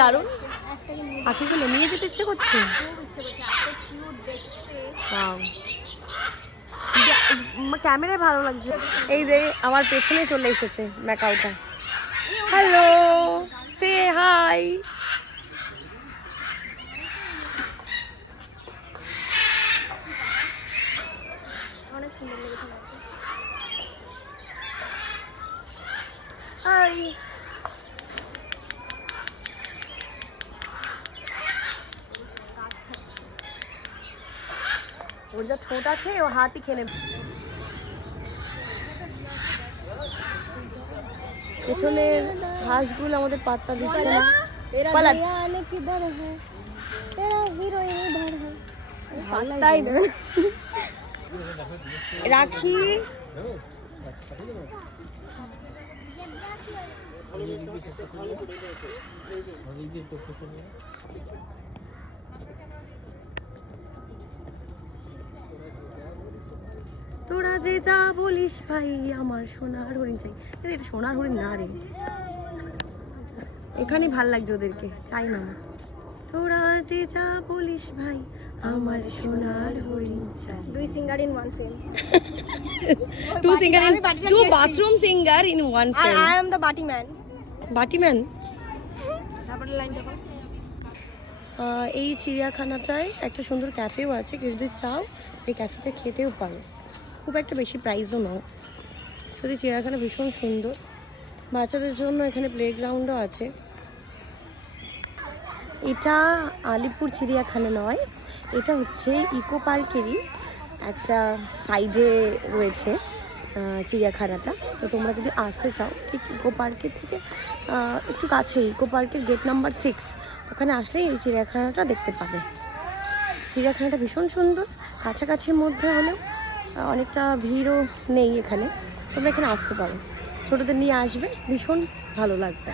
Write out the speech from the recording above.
দারুণ পাখিগুলো নিয়ে যেতে ইচ্ছে করছে। ক্যামেরায় ভালো লাগছে। এই যে আমার পেছনে চলে এসেছে ম্যাকাওটা। হ্যালো, সে হাই। অনেক সুন্দর লেগেছে। হাই। ওর যা ঠোঁট আছে ও হাতই খেয়ে নেবে। পেছনের হাঁসগুলো আমাদের পাত্তা দিচ্ছে না। পালাট রাখি। তোরা যে যা বলিস ভাই আমার সোনার হরিণ চাই। এটা সোনার হরিণ না রে, এখানেই ভাল লাগছে ওদেরকে, চাই না। তোরা যে যা বলিস ভাই আমার সোনার হরিণ চাই। দুই singer in one film. Two bathroom singer in one film. I am the batty man. Batty man. তারপরে লাইন দেখো। এই চিড়িয়াখানাটায় একটা সুন্দর ক্যাফেও আছে, কেউ যদি চাও এই ক্যাফেতে খেতেও পারো। খুব একটা বেশি প্রাইসও নাও। সত্যি চিড়িয়াখানা ভীষণ সুন্দর। বাচ্চাদের জন্য এখানে প্লেগ্রাউন্ডও আছে। এটা আলিপুর চিড়িয়াখানা নয়, এটা হচ্ছে ইকো পার্কেরই একটা সাইডে রয়েছে চিড়িয়াখানাটা। তো তোমরা যদি আসতে চাও ঠিক ইকো পার্কের থেকে একটু কাছে, ইকো পার্কের গেট নাম্বার 6 ওখানে আসলেই এই চিড়িয়াখানাটা দেখতে পাবে। চিড়িয়াখানাটা ভীষণ সুন্দর, কাছাকাছির মধ্যে হলেও অনেকটা ভিড়ও নেই এখানে। তোমরা এখানে আসতে পারো, ছোটোদের নিয়ে আসবে, ভীষণ ভালো লাগবে।